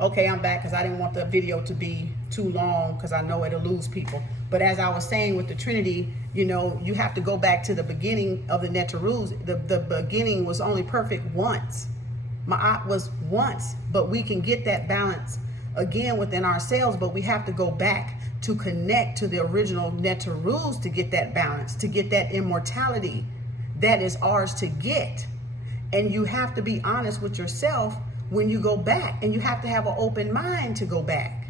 Okay, I'm back because I didn't want the video to be too long because I know it'll lose people. But as I was saying with the Trinity, you know, you have to go back to the beginning of the Netarus. The beginning was only perfect once. Ma'at was once, but we can get that balance again within ourselves, but we have to go back to connect to the original Netarus to get that balance, to get that immortality that is ours to get. And you have to be honest with yourself when you go back, and you have to have an open mind to go back.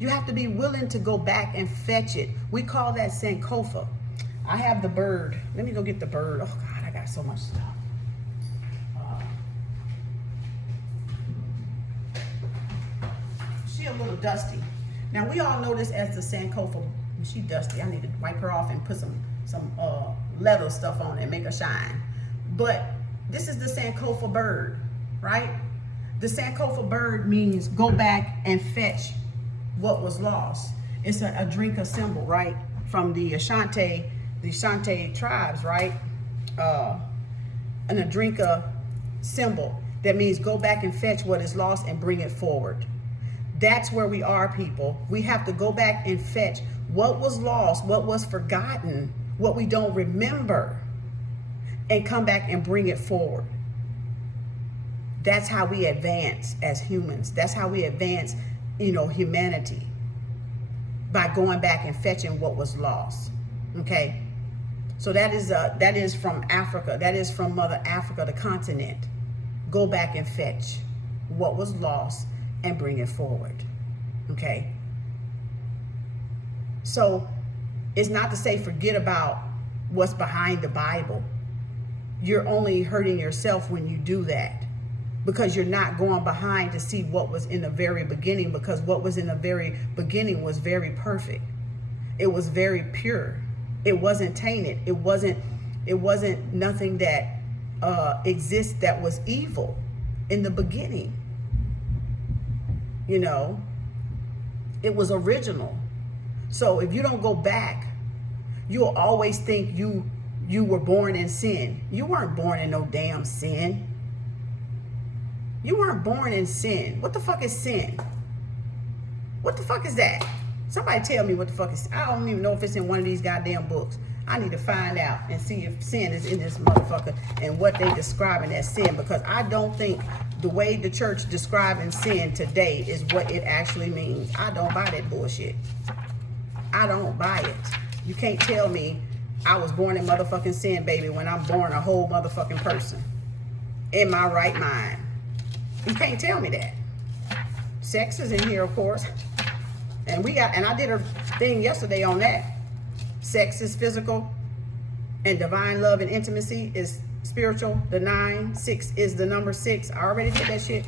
You have to be willing to go back and fetch it. We call that Sankofa. I have the bird. Let me go get the bird. Oh God, I got so much stuff. She a little dusty. Now we all know this as the Sankofa. She dusty. I need to wipe her off and put some leather stuff on it and make her shine. But this is the Sankofa bird, right? The Sankofa bird means go back and fetch what was lost. It's a drinker symbol, right? From the Ashanti tribes, right? An Adrinka symbol that means go back and fetch what is lost and bring it forward. That's where we are, people. We have to go back and fetch what was lost, what was forgotten, what we don't remember, and come back and bring it forward. That's how we advance as humans. That's how we advance, you know, humanity, by going back and fetching what was lost. Okay, so that is from Africa. That is from Mother Africa, the continent. Go back and fetch what was lost and bring it forward. Okay, so it's not to say forget about what's behind the Bible. You're only hurting yourself when you do that, because you're not going behind to see what was in the very beginning, because what was in the very beginning was very perfect. It was very pure. It wasn't tainted. It wasn't nothing that exists that was evil in the beginning. You know, it was original. So if you don't go back, you'll always think you were born in sin. You weren't born in no damn sin. You weren't born in sin. What the fuck is sin? What the fuck is that? Somebody tell me what the fuck is. I don't even know if it's in one of these goddamn books. I need to find out and see if sin is in this motherfucker and what they describing as sin, because I don't think the way the church describing sin today is what it actually means. I don't buy that bullshit. I don't buy it. You can't tell me I was born in motherfucking sin, baby, when I'm born a whole motherfucking person in my right mind. You can't tell me that. Sex is in here, of course. And I did a thing yesterday on that. Sex is physical, and divine love and intimacy is spiritual. The 9, 6 is the number 6. I already did that shit.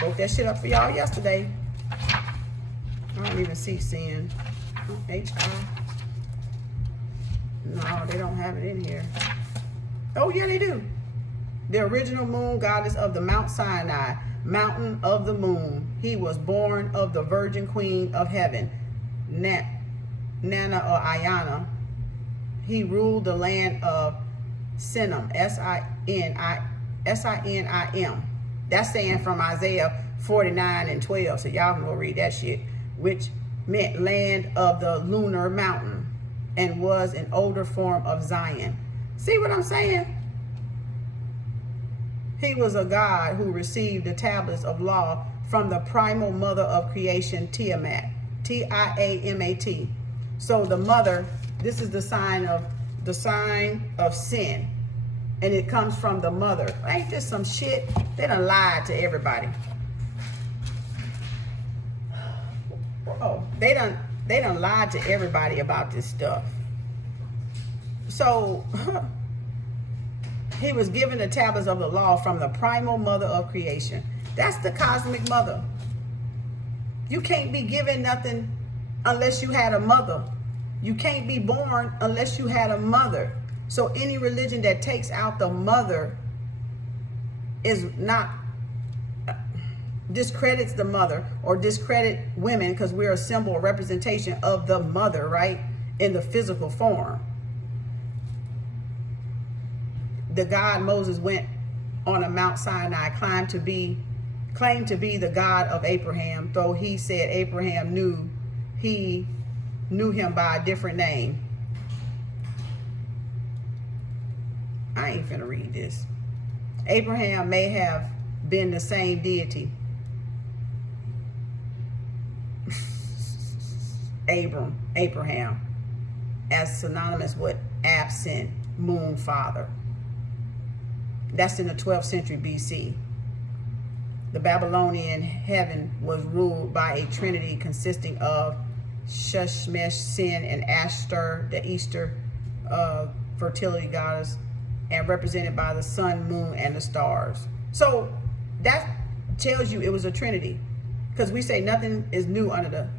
Broke that shit up for y'all yesterday. I don't even see sin. H-I. No, they don't have it in here. Oh, yeah, they do. The original moon goddess of the Mount Sinai, mountain of the moon. He was born of the Virgin Queen of Heaven, Nana or Ayana. He ruled the land of Sinim, S-I-N-I-M. That's saying from Isaiah 49:12. So y'all can go read that shit, which meant land of the lunar mountain, and was an older form of Zion. See what I'm saying? He was a god who received the tablets of law from the primal mother of creation, Tiamat, T-I-A-M-A-T. So the mother, this is the sign of sin, and it comes from the mother. Ain't this some shit? They done lied to everybody. Oh, they done lied to everybody about this stuff. So he was given the tablets of the law from the primal mother of creation. That's the cosmic mother. You can't be given nothing unless you had a mother. You can't be born unless you had a mother. So any religion that takes out the mother is not, discredits the mother, or discredit women, because we're a symbol, a representation of the mother, right? In the physical form. The God Moses went on a Mount Sinai, climbed claimed to be the God of Abraham, though he said Abraham knew him by a different name. I ain't finna read this. Abraham may have been the same deity. Abraham, as synonymous with absent moon father. That's in the 12th century BC. The Babylonian heaven was ruled by a trinity consisting of Sheshmesh, Sin, and Ashtar, the Easter fertility goddess, and represented by the sun, moon, and the stars. So that tells you it was a trinity, because we say nothing is new under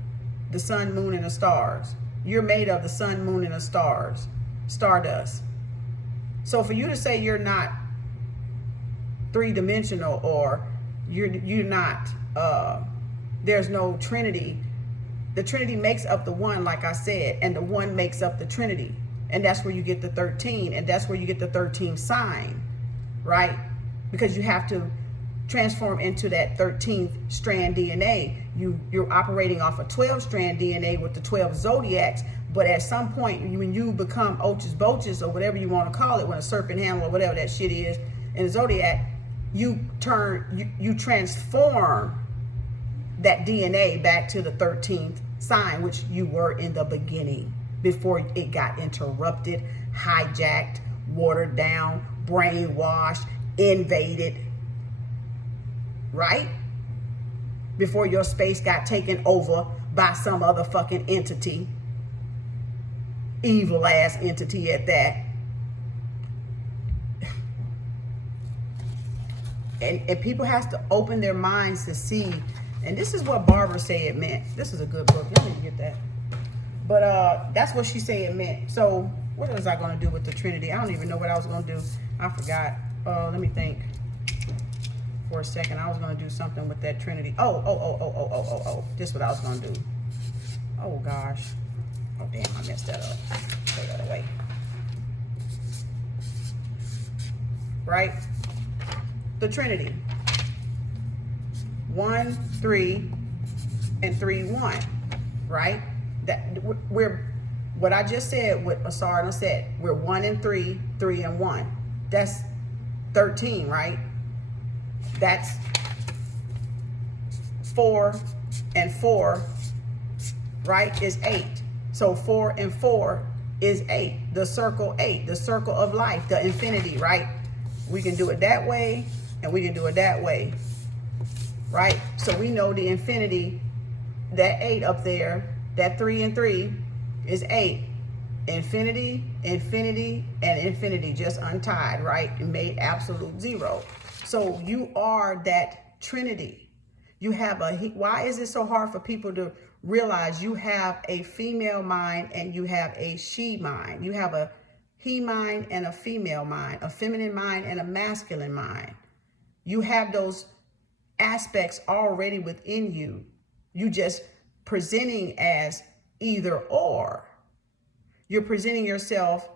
the sun, moon, and the stars. You're made of the sun, moon, and the stars, stardust. So for you to say you're not three-dimensional, or you're not, there's no trinity. The trinity makes up the one, like I said, and the one makes up the trinity. And that's where you get the 13, and that's where you get the 13 sign, right? Because you have to transform into that 13th strand DNA. You're operating off a 12-strand DNA with the 12 zodiacs, but at some point, when you become Ochus Bochus, or whatever you want to call it, when a serpent handle or whatever that shit is in the zodiac, you transform that DNA back to the 13th sign, which you were in the beginning, before it got interrupted, hijacked, watered down, brainwashed, invaded, right? Before your space got taken over by some other fucking entity, evil ass entity at that. And people have to open their minds to see. And this is what Barbara said it meant. This is a good book. Y'all need to get that. But that's what she said it meant. So what was I going to do with the Trinity? I don't even know what I was going to do. I forgot. Let me think for a second. I was going to do something with that Trinity. Oh. This is what I was going to do. Oh, gosh. Oh, damn. I messed that up. Throw that away. Right? The Trinity. 1, 3, and 3, 1. Right? That we're, what I just said, what Asarna said, we're 1 and 3, 3 and 1. That's 13, right? That's 4 and 4, right, is 8. So 4 and 4 is 8. The circle 8, the circle of life, the infinity, right? We can do it that way, and we can do it that way, right? So we know the infinity, that 8 up there, that 3 and 3 is 8. Infinity, infinity, and infinity just untied, right? And made absolute 0. So you are that Trinity. You have a, why is it so hard for people to realize you have a female mind and you have a she mind? You have a he mind and a female mind, a feminine mind and a masculine mind. You have those aspects already within you. You just presenting as either or. You're presenting yourself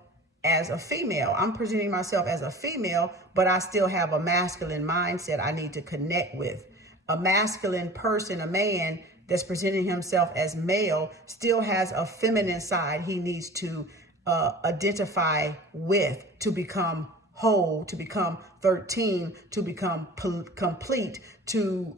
as a female. I'm presenting myself as a female, but I still have a masculine mindset I need to connect with. A masculine person, a man that's presenting himself as male, still has a feminine side he needs to identify with to become whole, to become 13, to become complete, to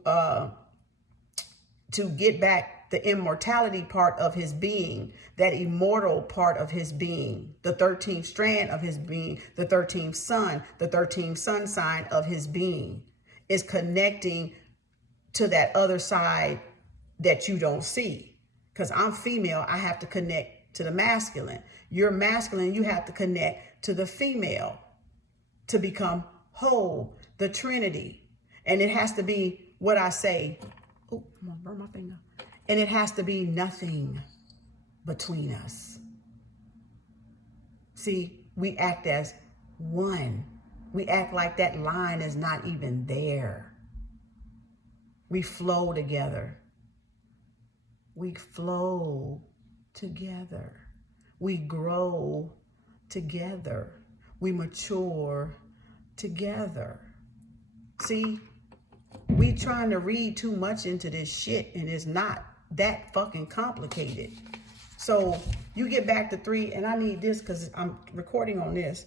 get back the immortality part of his being, that immortal part of his being, the 13th strand of his being, the 13th sun, the 13th sun sign of his being is connecting to that other side that you don't see. Because I'm female, I have to connect to the masculine. You're masculine, you have to connect to the female to become whole, the Trinity. And it has to be what I say. Oh, I'm gonna burn my finger. And it has to be nothing between us. See, we act as one. We act like that line is not even there. We flow together. We flow together. We grow together. We mature together. See, We trying to read too much into this shit, and it's not that fucking complicated. So you get back to 3, and I need this because I'm recording on this.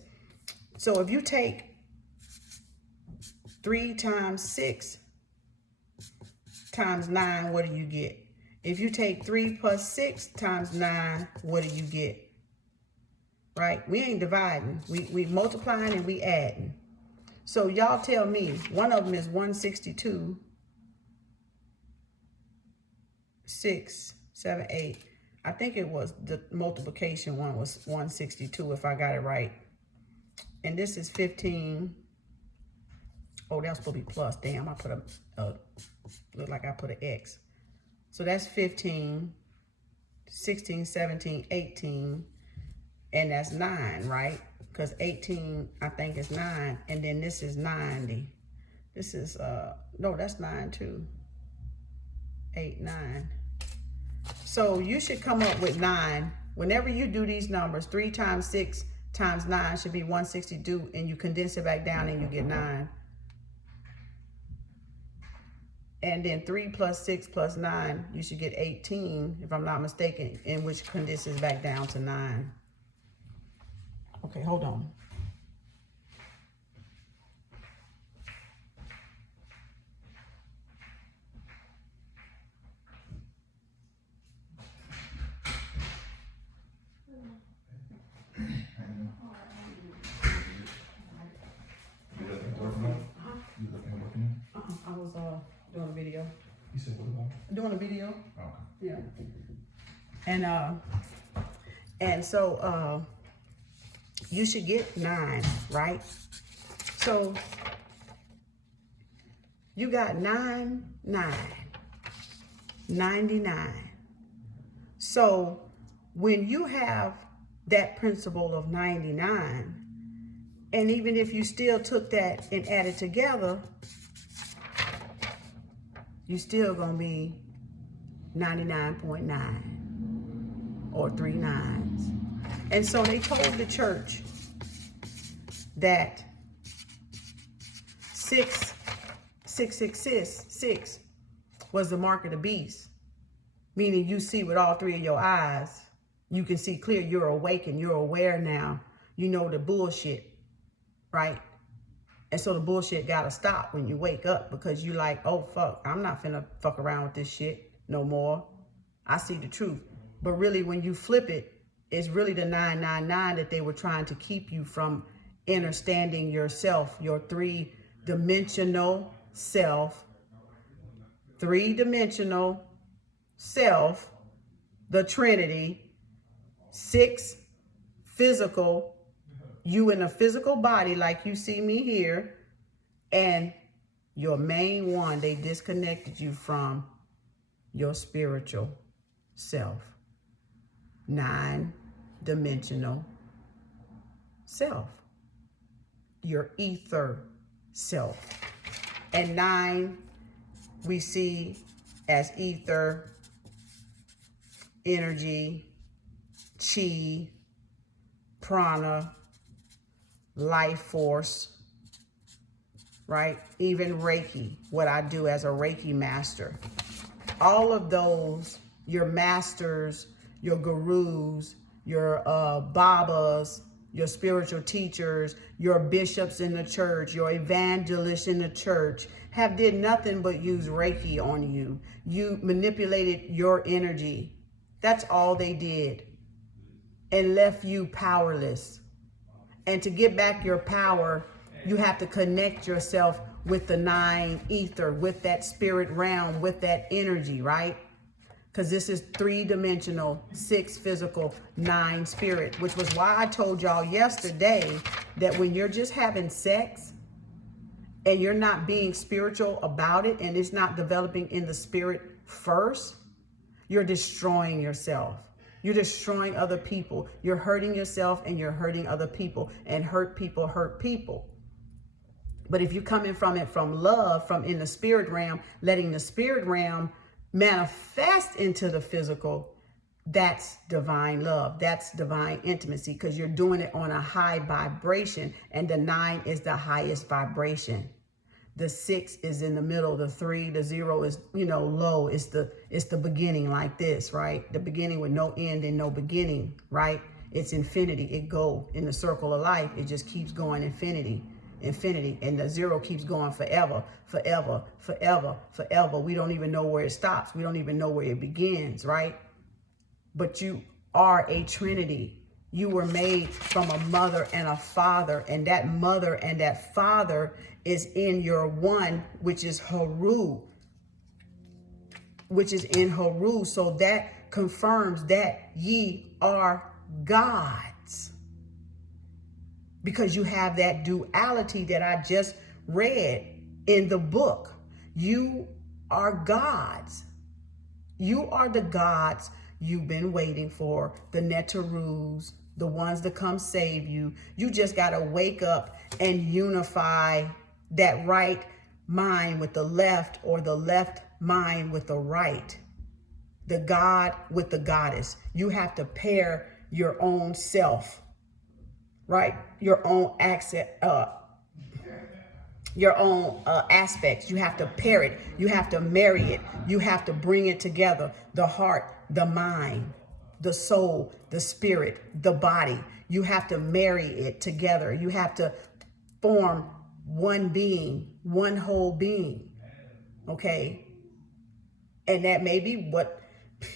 So if you take 3 times 6 times 9, what do you get? If you take 3 plus 6 times 9, what do you get? Right? We ain't dividing. We multiplying and we adding. So y'all tell me, one of them is 162, 6, 7, 8. I think it was the multiplication one was 162 if I got it right. And this is 15. Oh, that's supposed to be plus. Damn, I put a look like I put an X. So that's 15, 16, 17, 18. And that's 9, right? Because 18, I think, is 9. And then this is 90. This is, no, that's 9 too. 8, 9. So you should come up with 9. Whenever you do these numbers, 3 times 6 times 9 should be 162. And you condense it back down and you get 9. And then 3 plus 6 plus 9, you should get 18, if I'm not mistaken, in which condenses back down to 9. Okay, hold on. I was doing a video. You said what about? Doing a video. Okay. Yeah. And so you should get 9, right? So you got 9, 9, 99. So when you have that principle of 99, and even if you still took that and added together, you still gonna be 99.9 or 3 nines. And so they told the church that 666 was the mark of the beast, meaning you see with all 3 of your eyes. You can see clear. You're awake and you're aware now. You know the bullshit, right? And so the bullshit gotta stop when you wake up, because you like, oh fuck, I'm not finna fuck around with this shit no more. I see the truth. But really, when you flip it, it's really the 999 that they were trying to keep you from understanding yourself, your 3-dimensional self, 3-dimensional self, the Trinity, 6 physical, you in a physical body like you see me here, and your main one, they disconnected you from your spiritual self, 9-dimensional self, your ether self. And 9 we see as ether, energy, chi, prana, life force, right? Even Reiki, what I do as a Reiki master. All of those, your masters, your gurus, your babas, your spiritual teachers, your bishops in the church, your evangelists in the church, have did nothing but use Reiki on you. You manipulated your energy. That's all they did, and left you powerless. And to get back your power, you have to connect yourself with the 9 ether, with that spirit realm, with that energy, right? Because this is 3-dimensional, 6 physical, 9 spirit, which was why I told y'all yesterday that when you're just having sex and you're not being spiritual about it, and it's not developing in the spirit first, you're destroying yourself. You're destroying other people. You're hurting yourself and you're hurting other people. And hurt people hurt people. But if you're coming from it from love, from in the spirit realm, letting the spirit realm manifest into the physical, that's divine love. That's divine intimacy, because you're doing it on a high vibration. And the 9 is the highest vibration. The 6 is in the middle. The 3, the 0 is, low. It's the beginning like this, right? The beginning with no end and no beginning, right? It's infinity. It go in the circle of life. It just keeps going infinity. And the 0 keeps going forever, forever, forever, forever. We don't even know where it stops. We don't even know where it begins, right? But you are a Trinity. You were made from a mother and a father, and that mother and that father is in your one, which is Haru, which is in Haru. So that confirms that ye are gods, because you have that duality that I just read in the book. You are gods. You are the gods you've been waiting for, the Netarus, the ones that come save you. You just got to wake up and unify that right mind with the left, or the left mind with the right, the God with the goddess. You have to pair your own self, right? Your own aspects. You have to pair it. You have to marry it. You have to bring it together. The heart, the mind, the soul, the spirit, the body. You have to marry it together. You have to form one being, one whole being. Okay? And that may be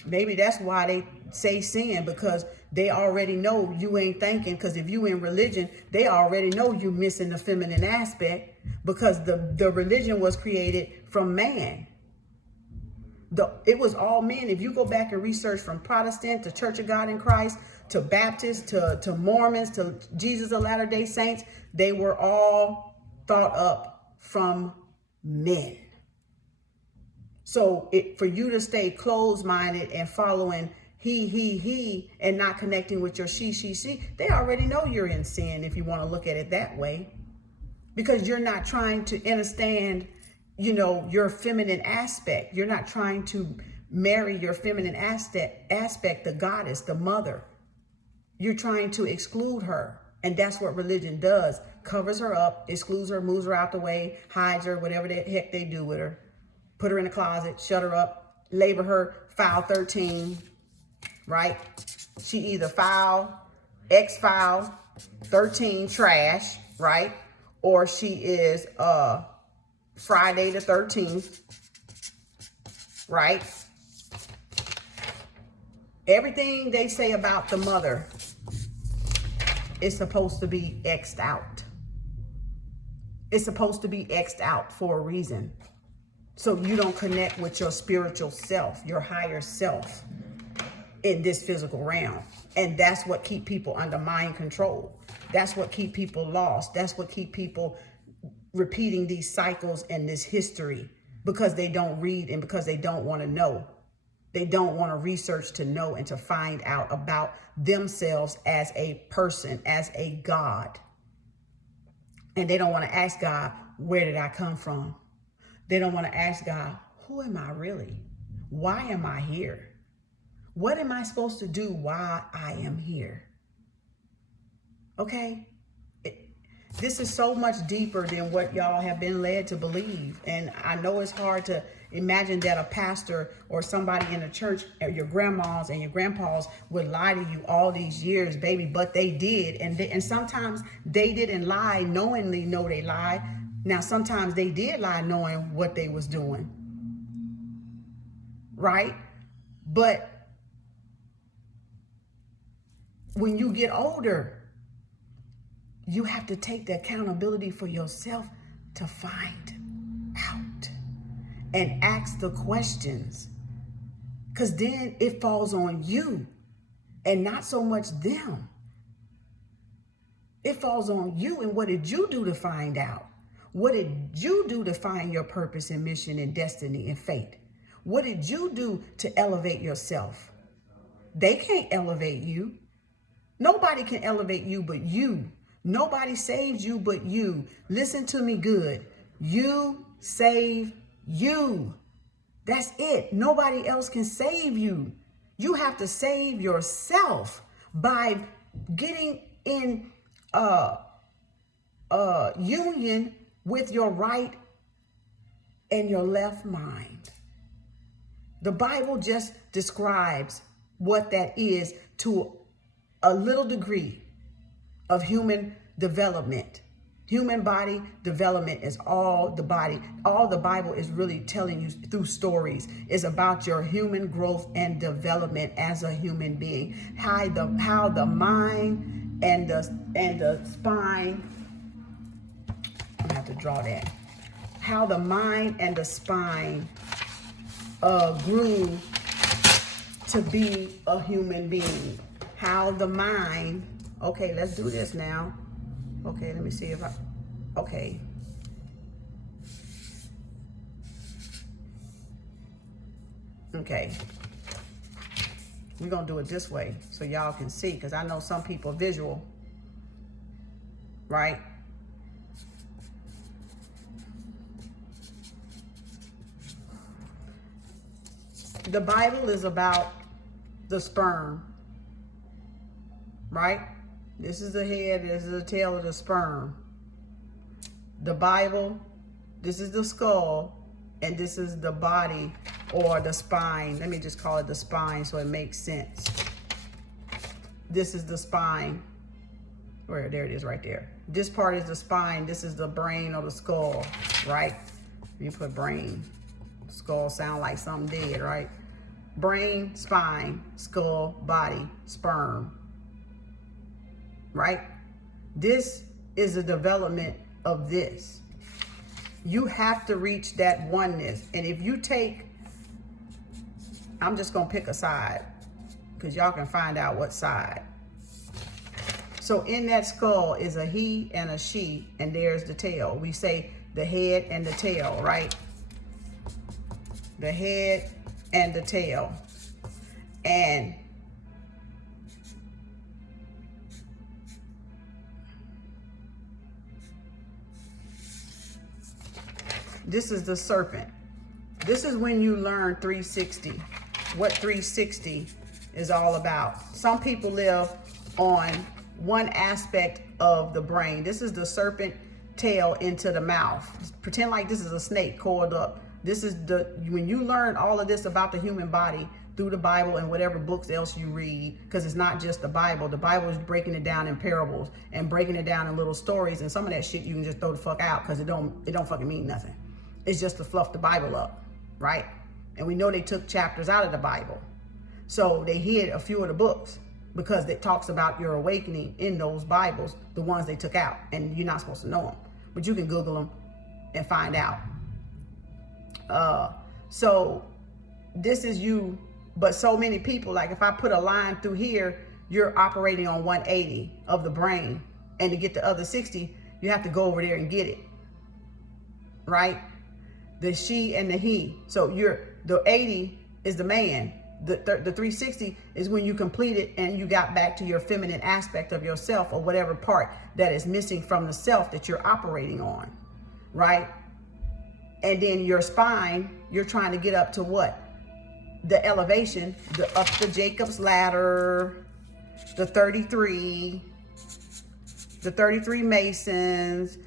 maybe that's why they say sin, because they already know you ain't thinking. Because if you in religion, they already know you missing the feminine aspect, because the religion was created from man. It was all men. If you go back and research, from Protestant to Church of God in Christ to Baptist to Mormons to Jesus of Latter-day Saints, they were all thought up from men. So for you to stay closed-minded and following he, and not connecting with your she, they already know you're in sin, if you want to look at it that way, because you're not trying to understand, your feminine aspect. You're not trying to marry your feminine aspect, the goddess, the mother. You're trying to exclude her. And that's what religion does. Covers her up, excludes her, moves her out the way, hides her, whatever the heck they do with her. Put her in a closet, shut her up, label her file 13, right? She either X-file 13, trash, right? Or she is Friday the 13th, right? Everything they say about the mother is supposed to be X'd out. It's supposed to be X'd out for a reason. So you don't connect with your spiritual self, your higher self in this physical realm. And that's what keep people under mind control. That's what keep people lost. That's what keep people repeating these cycles and this history, because they don't read and because they don't want to know. They don't want to research to know and to find out about themselves as a person, as a God. And they don't want to ask God, where did I come from? They don't want to ask God, who am I really? Why am I here? What am I supposed to do while I am here? Okay? This is so much deeper than what y'all have been led to believe. And I know it's hard to imagine that a pastor or somebody in a church, or your grandmas and your grandpas, would lie to you all these years, baby, but they did. And sometimes they didn't lie knowingly, know they lied. Now, sometimes they did lie knowing what they was doing, right? But when you get older, you have to take the accountability for yourself to find out and ask the questions, because then it falls on you and not so much them. It falls on you. And what did you do to find out? What did you do to find your purpose and mission and destiny and fate? What did you do to elevate yourself? They can't elevate you. Nobody can elevate you but you. Nobody saves you but you. Listen to me good. You save you. That's it. Nobody else can save you. You have to save yourself by getting in union with your right and your left mind. The Bible just describes what that is to a little degree of human development. Human body development is all the body. All the Bible is really telling you through stories is about your human growth and development as a human being. How the mind and the spine. I have to draw that. How the mind and the spine grew to be a human being. How the mind. Okay, let's do this now. Okay, let me see if okay. Okay. We're going to do it this way so y'all can see, because I know some people are visual, right? The Bible is about the sperm, right? This is the head, this is the tail of the sperm. The Bible, this is the skull, and this is the body or the spine. Let me just call it the spine so it makes sense. This is the spine. Where, there it is right there. This part is the spine, this is the brain or the skull, right? You put brain, skull sound like something dead, right? Brain, spine, skull, body, sperm. Right? This is the development of this. You have to reach that oneness. And if you take, I'm just going to pick a side because y'all can find out what side. So in that skull is a he and a she, and there's the tail. We say the head and the tail, right? The head and the tail. And this is the serpent. This is when you learn 360, what 360 is all about. Some people live on one aspect of the brain. This is the serpent tail into the mouth. Pretend like this is a snake coiled up. This is when you learn all of this about the human body through the Bible and whatever books else you read, because it's not just the Bible. The Bible is breaking it down in parables and breaking it down in little stories, and some of that shit you can just throw the fuck out because it don't fucking mean nothing. It's just to fluff the Bible up, right? And we know they took chapters out of the Bible. So they hid a few of the books because it talks about your awakening in those Bibles, the ones they took out, and you're not supposed to know them. But you can Google them and find out. So this is you, but so many people, like if I put a line through here, you're operating on 180 of the brain. And to get the other 60, you have to go over there and get it, right? The she and the he. So the 80 is the man. The 360 is when you complete it and you got back to your feminine aspect of yourself, or whatever part that is missing from the self that you're operating on, right? And then your spine, you're trying to get up to what? The elevation, up the Jacob's ladder, the 33 Masons,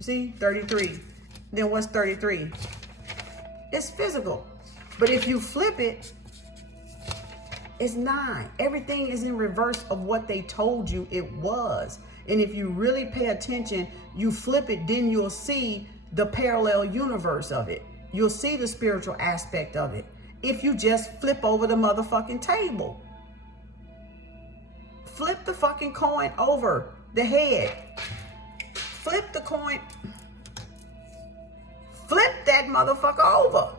see, 33. Then what's 33? It's physical. But if you flip it, it's 9. Everything is in reverse of what they told you it was. And if you really pay attention, you flip it, then you'll see the parallel universe of it. You'll see the spiritual aspect of it. If you just flip over the motherfucking table. Flip the fucking coin over the head. Flip the coin. Flip that motherfucker over.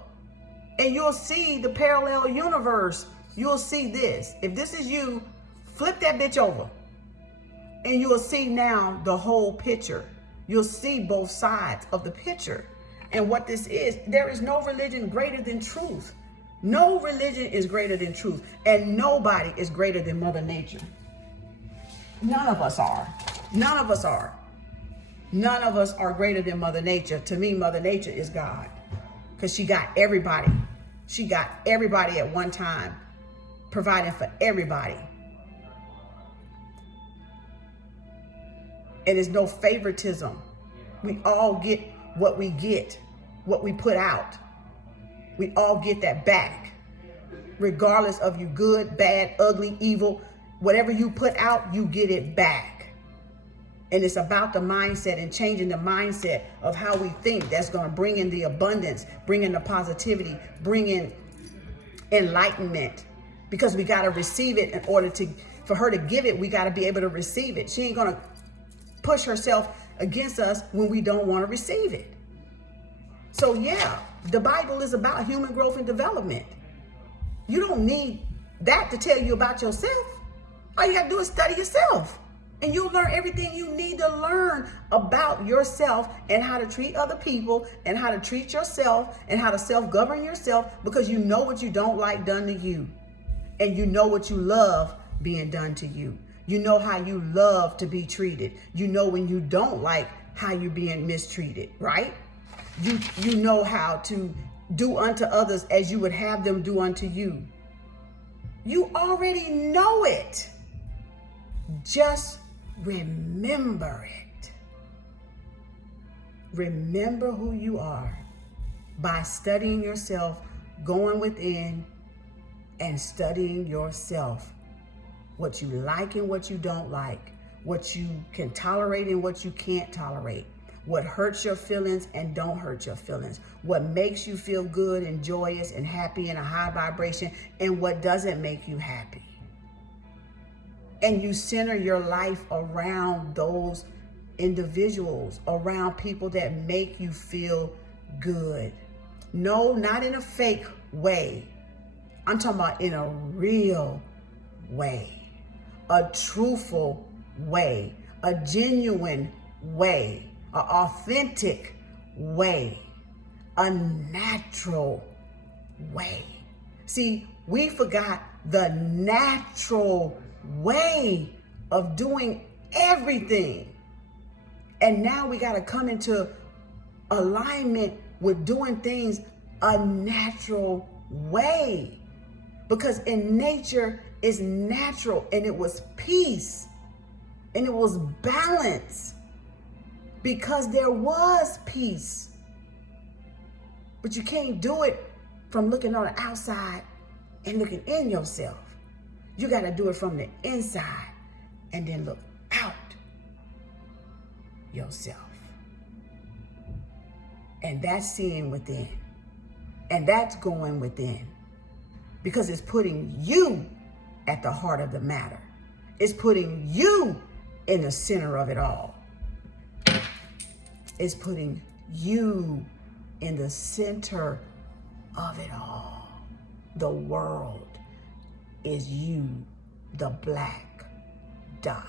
And you'll see the parallel universe. You'll see this. If this is you, flip that bitch over. And you'll see now the whole picture. You'll see both sides of the picture. And what this is, there is no religion greater than truth. No religion is greater than truth. And nobody is greater than Mother Nature. None of us are. None of us are. None of us are greater than Mother Nature. To me, Mother Nature is God. Because she got everybody. She got everybody at one time, providing for everybody. And there's no favoritism. We all get what we get, what we put out. We all get that back. Regardless of you good, bad, ugly, evil, whatever you put out, you get it back. And it's about the mindset and changing the mindset of how we think. That's going to bring in the abundance, bring in the positivity, bring in enlightenment. Because we got to receive it in order for her to give it, we got to be able to receive it. She ain't going to push herself against us when we don't want to receive it. So yeah, the Bible is about human growth and development. You don't need that to tell you about yourself. All you got to do is study yourself. And you'll learn everything you need to learn about yourself and how to treat other people and how to treat yourself and how to self-govern yourself, because you know what you don't like done to you. And you know what you love being done to you. You know how you love to be treated. You know when you don't like how you're being mistreated, right? You know how to do unto others as you would have them do unto you. You already know it. Just remember it. Remember who you are by studying yourself, going within and studying yourself. What you like and what you don't like, what you can tolerate and what you can't tolerate, what hurts your feelings and don't hurt your feelings, what makes you feel good and joyous and happy and a high vibration, and what doesn't make you happy. And you center your life around those individuals, around people that make you feel good. No, not in a fake way. I'm talking about in a real way, a truthful way, a genuine way, an authentic way, a natural way. See, we forgot the natural way of doing everything. And now we got to come into alignment with doing things a natural way. Because in nature it's natural, and it was peace and it was balance because there was peace. But you can't do it from looking on the outside and looking in yourself. You got to do it from the inside and then look out yourself. And that's seeing within. And that's going within. Because it's putting you at the heart of the matter. It's putting you in the center of it all. It's putting you in the center of it all. The world is you, the black dot.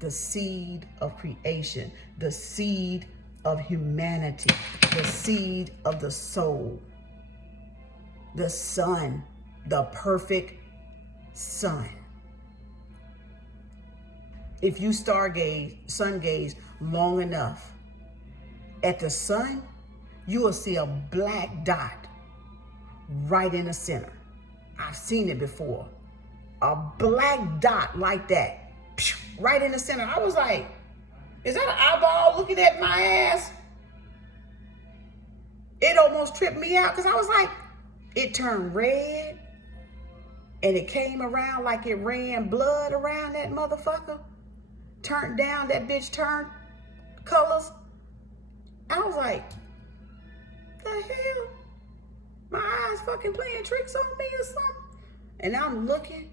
The seed of creation, the seed of humanity, the seed of the soul. The sun, the perfect sun. If you sun gaze long enough at the sun, you will see a black dot right in the center. I've seen it before. A black dot like that, right in the center. I was like, is that an eyeball looking at my ass? It almost tripped me out because I was like, it turned red and it came around like it ran blood around that motherfucker. Turned down, that bitch turned colors. I was like, the hell? My eyes fucking playing tricks on me or something? And I'm looking,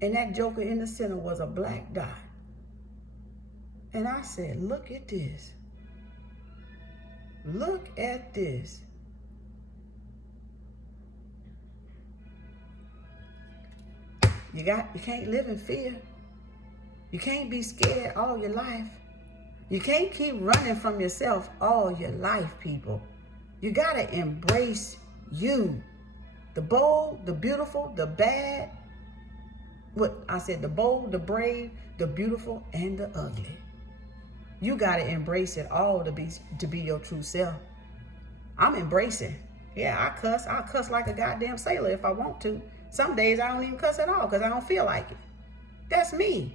and that joker in the center was a black dot. And I said, look at this. Look at this. You can't live in fear. You can't be scared all your life. You can't keep running from yourself all your life, people. You gotta embrace you. The bold, the beautiful, the bad. What I said, the bold, the brave, the beautiful, and the ugly. You gotta embrace it all to be your true self. I'm embracing. Yeah, I'll cuss like a goddamn sailor if I want to. Some days I don't even cuss at all because I don't feel like it. That's me.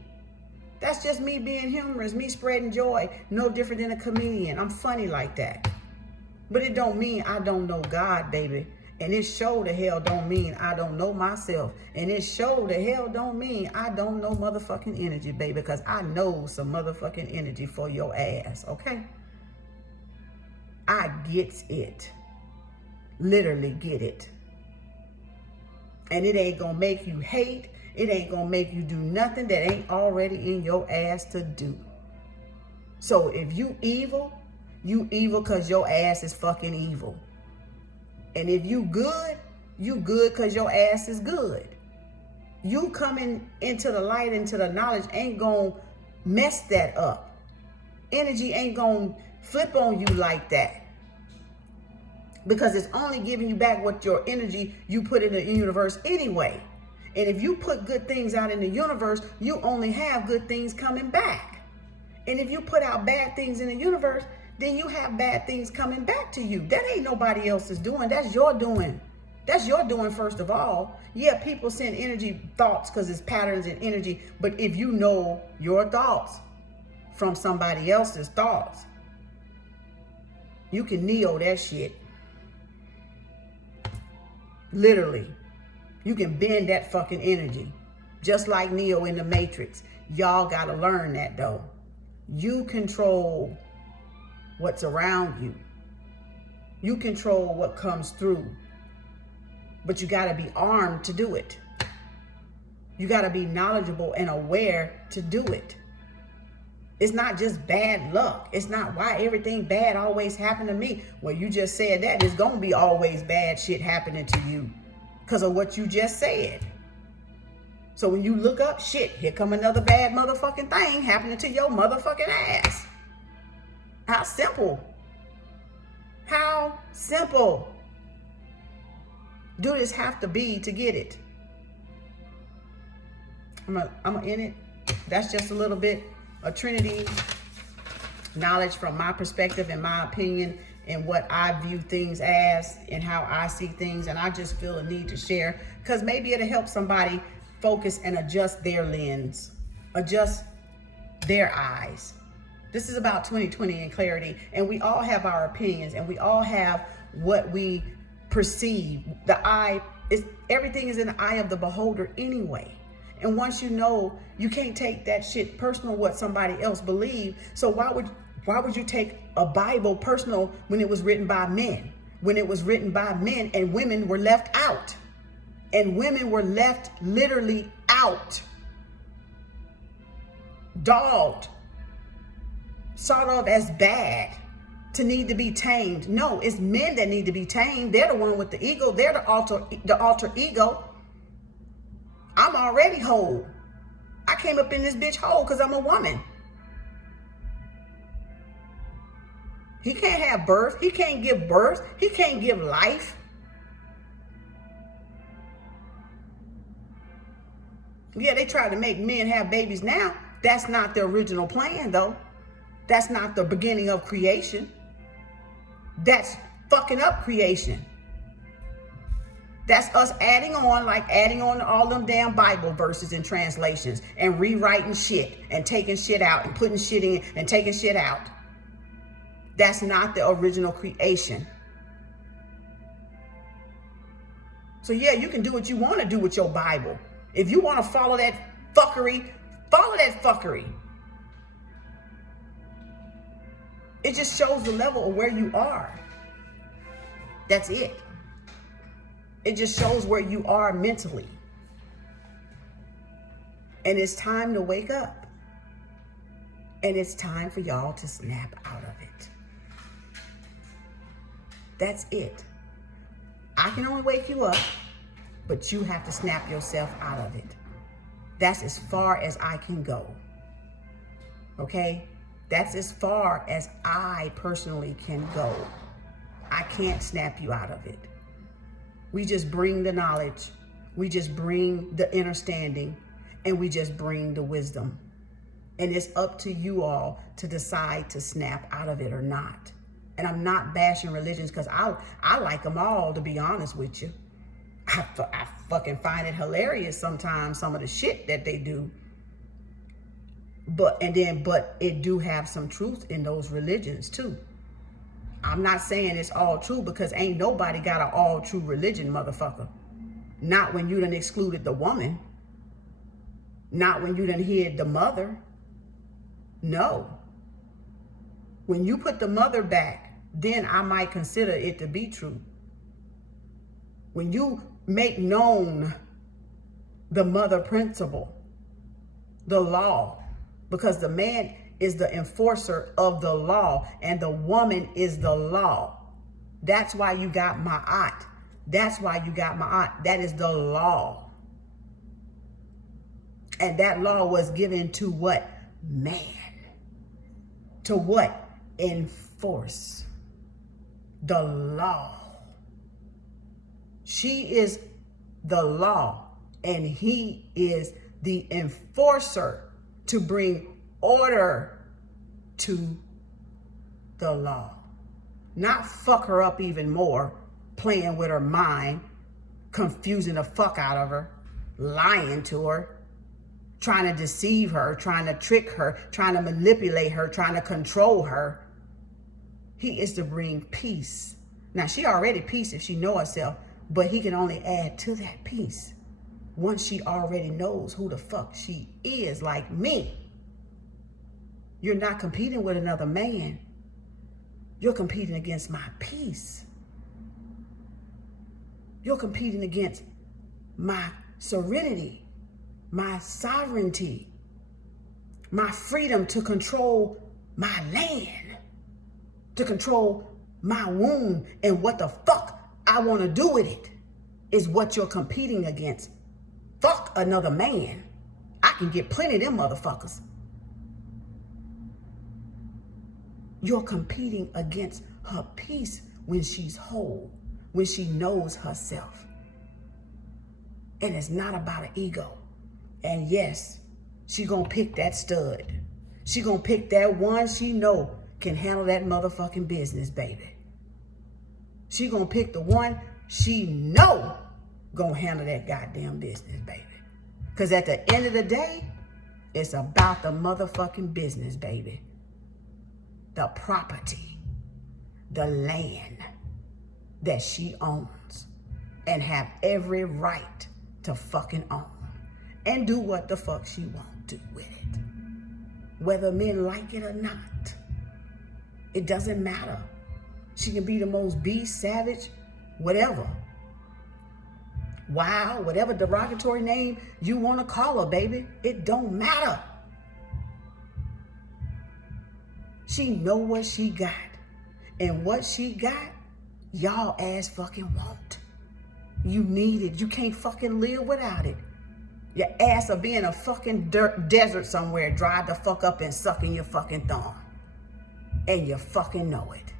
That's just me being humorous, me spreading joy. No different than a comedian. I'm funny like that. But it don't mean I don't know God, baby. And it sure the hell don't mean I don't know myself. And it sure the hell don't mean I don't know motherfucking energy, baby. Because I know some motherfucking energy for your ass, okay? I gets it. Literally get it. And it ain't gonna make you hate. It ain't gonna make you do nothing that ain't already in your ass to do. So if you evil because your ass is fucking evil. And if you good because your ass is good. You coming into the light, into the knowledge ain't gonna mess that up. Energy ain't gonna flip on you like that. Because it's only giving you back what your energy you put in the universe anyway. And if you put good things out in the universe, you only have good things coming back. And if you put out bad things in the universe, then you have bad things coming back to you. That ain't nobody else's doing. That's your doing. That's your doing, first of all. Yeah, people send energy thoughts because it's patterns and energy. But if you know your thoughts from somebody else's thoughts, you can neo that shit. Literally. You can bend that fucking energy. Just like Neo in the Matrix. Y'all gotta learn that though. You control what's around you. You control what comes through. But you gotta be armed to do it. You gotta be knowledgeable and aware to do it. It's not just bad luck. It's not why everything bad always happened to me. Well, you just said that. There's gonna be always bad shit happening to you because of what you just said. So when you look up, shit, here come another bad motherfucking thing happening to your motherfucking ass. How simple. How simple do this have to be to get it? I'm gonna end it. That's just a little bit of Trinity knowledge from my perspective and my opinion and what I view things as and how I see things. And I just feel a need to share because maybe it'll help somebody focus and adjust their lens, adjust their eyes. This is about 2020 and clarity. And we all have our opinions and we all have what we perceive. The eye is, everything is in the eye of the beholder anyway. And once you know, you can't take that shit personal what somebody else believes. So why would you take a Bible personal when it was written by men? When it was written by men and women were left out. And women were left literally out. Dogged. Sort of as bad to need to be tamed. No, it's men that need to be tamed. They're the one with the ego. They're the alter ego. I'm already whole. I came up in this bitch whole because I'm a woman. He can't have birth. He can't give birth. He can't give life. Yeah, they try to make men have babies now. That's not the original plan, though. That's not the beginning of creation. That's fucking up creation. That's us adding on all them damn Bible verses and translations and rewriting shit and taking shit out and putting shit in and taking shit out. That's not the original creation. So yeah, you can do what you want to do with your Bible. If you want to follow that fuckery, follow that fuckery. It just shows the level of where you are. That's it. It just shows where you are mentally. And it's time to wake up. And it's time for y'all to snap out of it. That's it. I can only wake you up, but you have to snap yourself out of it. That's as far as I can go. Okay? That's as far as I personally can go. I can't snap you out of it. We just bring the knowledge. We just bring the understanding. And we just bring the wisdom. And it's up to you all to decide to snap out of it or not. And I'm not bashing religions because I like them all, to be honest with you. I fucking find it hilarious sometimes, some of the shit that they do. But it do have some truth in those religions too. I'm not saying it's all true, because ain't nobody got an all true religion, motherfucker. Not when you done excluded the woman. Not when you done hid the mother. No. When you put the mother back, then I might consider it to be true. When you make known the mother principle, the law, because the man is the enforcer of the law and the woman is the law. That's why you got ma'at. That's why you got ma'at. That is the law. And that law was given to what? Man. To what? Enforce the law. She is the law and he is the enforcer to bring order to the law. Not fuck her up even more, playing with her mind, confusing the fuck out of her, lying to her, trying to deceive her, trying to trick her, trying to manipulate her, trying to control her. He is to bring peace. Now, she already peace if she know herself, but he can only add to that peace once she already knows who the fuck she is, like me. You're not competing with another man. You're competing against my peace. You're competing against my serenity, my sovereignty, my freedom to control my land, to control my womb, and what the fuck I want to do with it is what you're competing against. Fuck another man. I can get plenty of them motherfuckers. You're competing against her peace when she's whole, when she knows herself. And it's not about an ego. And yes, she gonna pick that stud. She gonna pick that one she know can handle that motherfucking business, baby. She gonna pick the one she know gonna handle that goddamn business, baby. Because at the end of the day, it's about the motherfucking business, baby. The property, the land that she owns and have every right to fucking own and do what the fuck she want to with it. Whether men like it or not, it doesn't matter. She can be the most beast, savage, whatever. Wow, whatever derogatory name you want to call her, baby. It don't matter. She know what she got. And what she got, y'all ass fucking want. You need it. You can't fucking live without it. Your ass will be in a fucking desert somewhere, dried the fuck up and sucking your fucking thumb. And you fucking know it.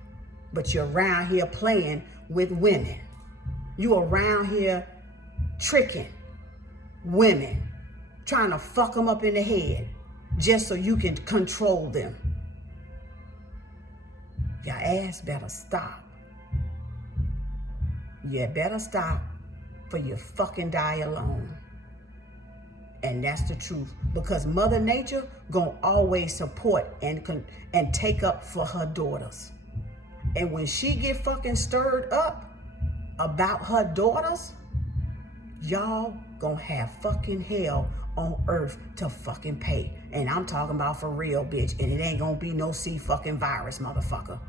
But you're around here playing with women. You around here tricking women, trying to fuck them up in the head just so you can control them. Your ass better stop. You better stop, for you fucking die alone. And that's the truth, because Mother Nature gonna always support and take up for her daughters. And when she get fucking stirred up about her daughters, y'all gonna have fucking hell on earth to fucking pay. And I'm talking about for real, bitch. And it ain't gonna be no fucking virus, motherfucker.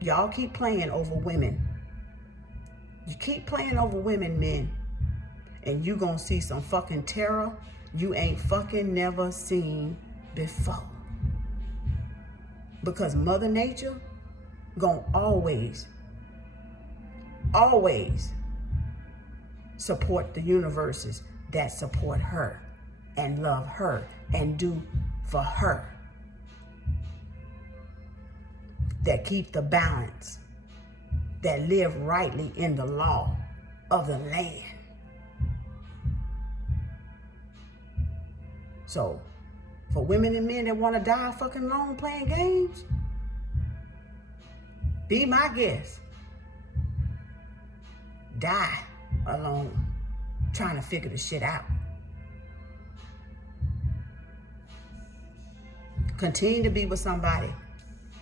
Y'all keep playing over women. You keep playing over women, men. And you gonna see some fucking terror you ain't fucking never seen before. Because Mother Nature gonna always support the universes that support her and love her and do for her. That keep the balance, that live rightly in the law of the land. So, for women and men that want to die fucking alone playing games, be my guest. Die alone, trying to figure the shit out. Continue to be with somebody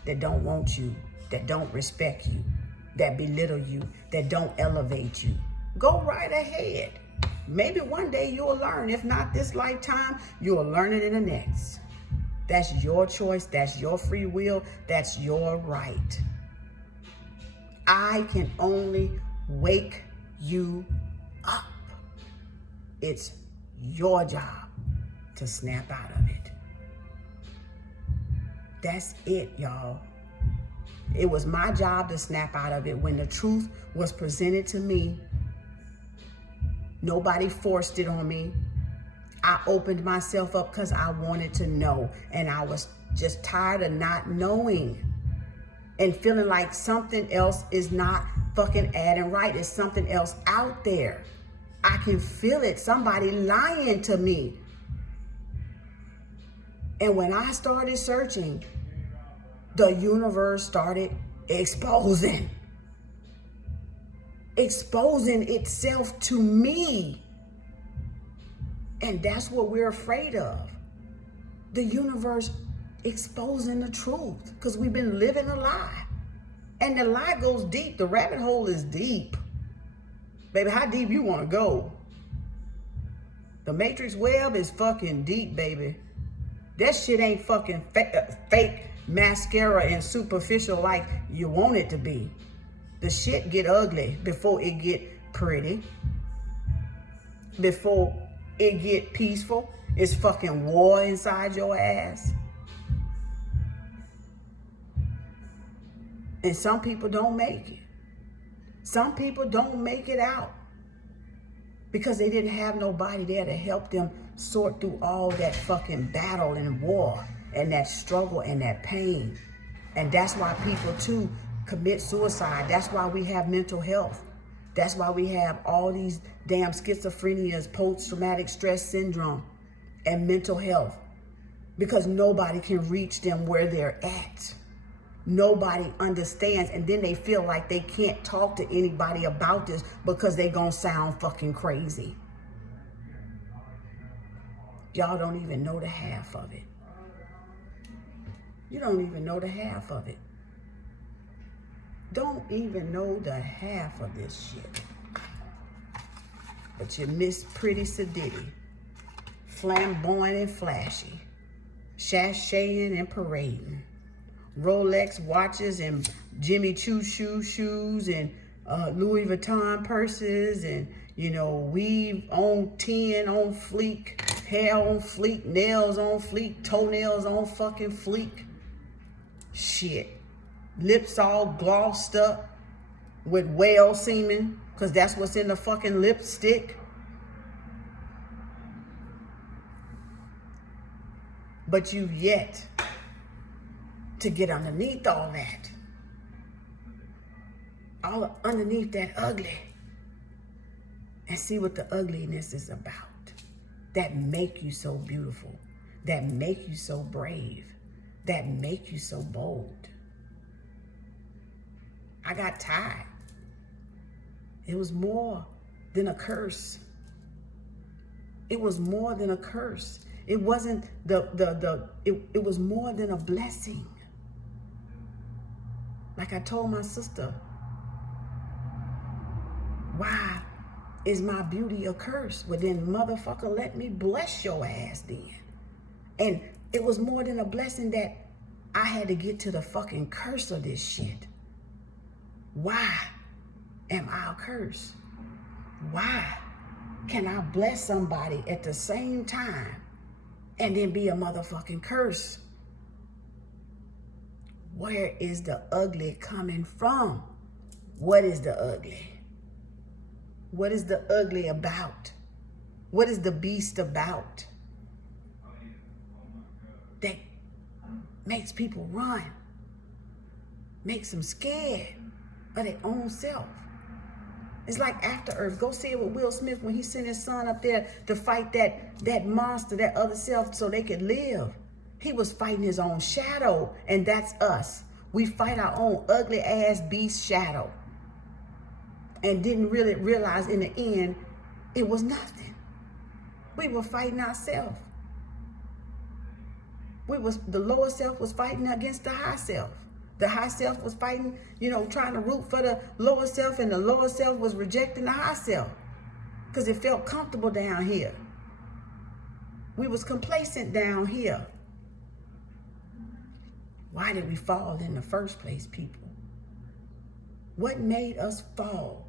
that don't want you, that don't respect you, that belittle you, that don't elevate you. Go right ahead. Maybe one day you'll learn. If not this lifetime, you'll learn it in the next. That's your choice. That's your free will. That's your right. I can only wake you up. It's your job to snap out of it. That's it, y'all. It was my job to snap out of it when the truth was presented to me. Nobody forced it on me. I opened myself up because I wanted to know. And I was just tired of not knowing and feeling like something else is not fucking adding right. There's something else out there. I can feel it. Somebody lying to me. And when I started searching, the universe started exposing itself to me. And that's what we're afraid of. The universe exposing the truth, because we've been living a lie. And the lie goes deep. The rabbit hole is deep. Baby, how deep you want to go? The matrix web is fucking deep, baby. That shit ain't fucking fake mascara and superficial like you want it to be. The shit get ugly before it get pretty. Before it get peaceful. It's fucking war inside your ass. And some people don't make it. Some people don't make it out because they didn't have nobody there to help them sort through all that fucking battle and war and that struggle and that pain. And that's why people too commit suicide. That's why we have mental health. That's why we have all these damn schizophrenias, post-traumatic stress syndrome, and mental health. Because nobody can reach them where they're at. Nobody understands, and then they feel like they can't talk to anybody about this because they gonna sound fucking crazy. Y'all don't even know the half of it. You don't even know the half of it. Don't even know the half of this shit. But you miss pretty sedity, flamboyant and flashy, sashaying and parading, Rolex watches and Jimmy Choo shoes and Louis Vuitton purses and, you know, weave on 10 on fleek, hair on fleek, nails on fleek, toenails on fucking fleek. Shit. Lips all glossed up with whale semen, because that's what's in the fucking lipstick. But you've yet to get underneath all that. All underneath that ugly. And see what the ugliness is about. That make you so beautiful. That make you so brave. That make you so bold. I got tired. It was more than a curse. It was more than a curse. It wasn't it was more than a blessing. Like I told my sister, why is my beauty a curse? Well then, motherfucker, let me bless your ass then. And it was more than a blessing that I had to get to the fucking curse of this shit. Why am I a curse? Why can I bless somebody at the same time and then be a motherfucking curse? Where is the ugly coming from? What is the ugly? What is the ugly about? What is the beast about that makes people run, makes them scared of their own self? It's like After Earth. Go see it with Will Smith when he sent his son up there to fight that monster, that other self, so they could live. He was fighting his own shadow, and that's us. We fight our own ugly ass beast shadow and didn't really realize in the end it was nothing. We were fighting ourselves. The lower self was fighting against the high self. The high self was fighting, trying to root for the lower self, and the lower self was rejecting the high self because it felt comfortable down here. We was complacent down here. Why did we fall in the first place, people? What made us fall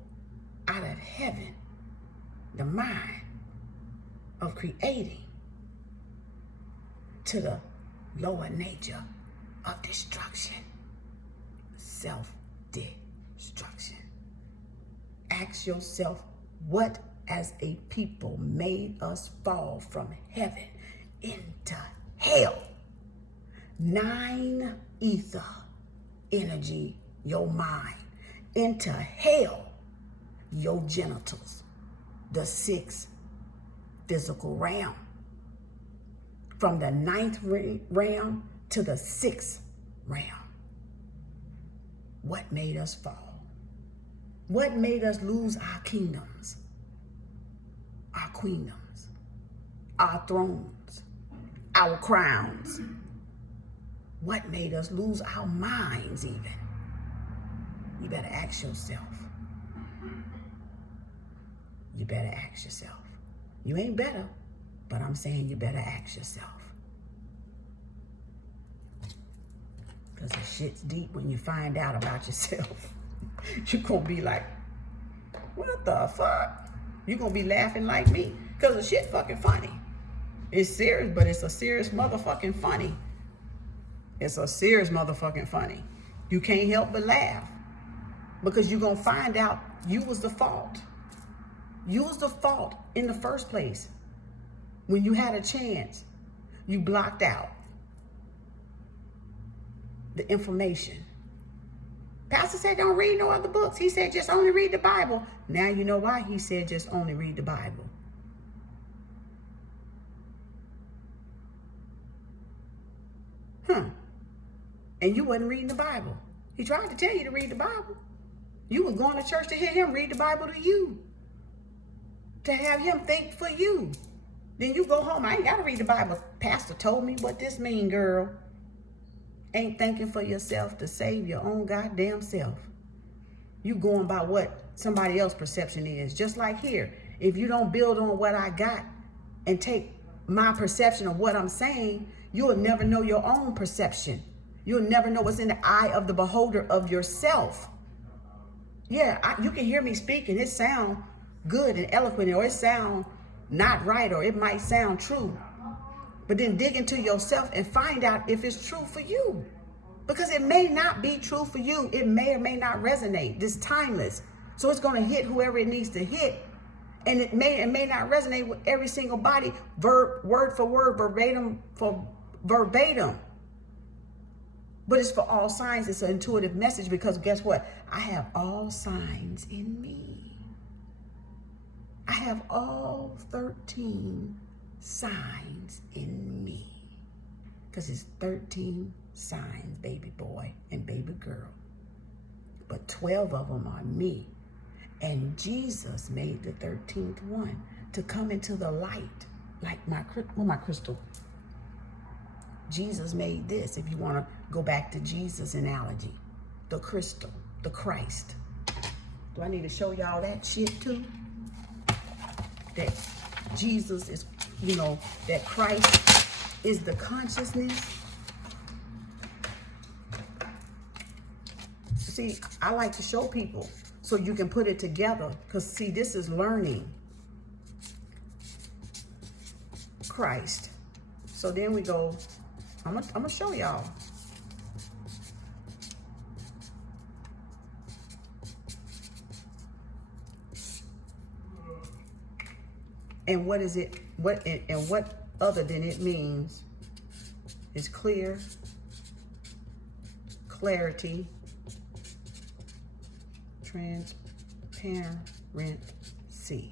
out of heaven, the mind of creating, to the lower nature of destruction, self-destruction? Ask yourself, what as a people made us fall from heaven into hell? 9 ether energy, your mind, into hell, your genitals, the 6th physical realm. From the 9th realm to the 6th realm. What made us fall? What made us lose our kingdoms, our queendoms, our thrones, our crowns? What made us lose our minds even? You better ask yourself. You better ask yourself. You ain't better, but I'm saying you better ask yourself. Because the shit's deep when you find out about yourself. You're going to be like, what the fuck? You're going to be laughing like me because the shit fucking funny. It's serious, but it's a serious motherfucking funny. It's a serious motherfucking funny. You can't help but laugh because you're going to find out you was the fault. You was the fault in the first place. When you had a chance, you blocked out the information. Pastor said don't read no other books. He said just only read the Bible. Now you know why he said just only read the Bible. And you wasn't reading the Bible. He tried to tell you to read the Bible. You was going to church to hear him read the Bible to you. To have him think for you. Then you go home, I ain't got to read the Bible. Pastor told me what this mean, girl. Ain't thinking for yourself to save your own goddamn self. You going by what somebody else's perception is. Just like here, if you don't build on what I got and take my perception of what I'm saying, you'll never know your own perception. You'll never know what's in the eye of the beholder of yourself. Yeah, you can hear me speak and it sound good and eloquent, or it sound not right, or it might sound true. But then dig into yourself and find out if it's true for you. Because it may not be true for you. It may or may not resonate. It's timeless. So it's going to hit whoever it needs to hit. And it may or may not resonate with every single body, word for word, verbatim for verbatim. But it's for all signs. It's an intuitive message because guess what? I have all signs in me. I have all 13 signs in me. Because it's 13 signs, baby boy and baby girl. But 12 of them are me. And Jesus made the 13th one to come into the light. Like my crystal. Jesus made this, if you want to go back to Jesus' analogy. The crystal, the Christ. Do I need to show y'all that shit too? That Jesus is, that Christ is the consciousness. See, I like to show people so you can put it together. Because, see, this is learning. Christ. So then we go, I'm gonna show y'all. And what is it? And what other than it means is clear, clarity, transparency.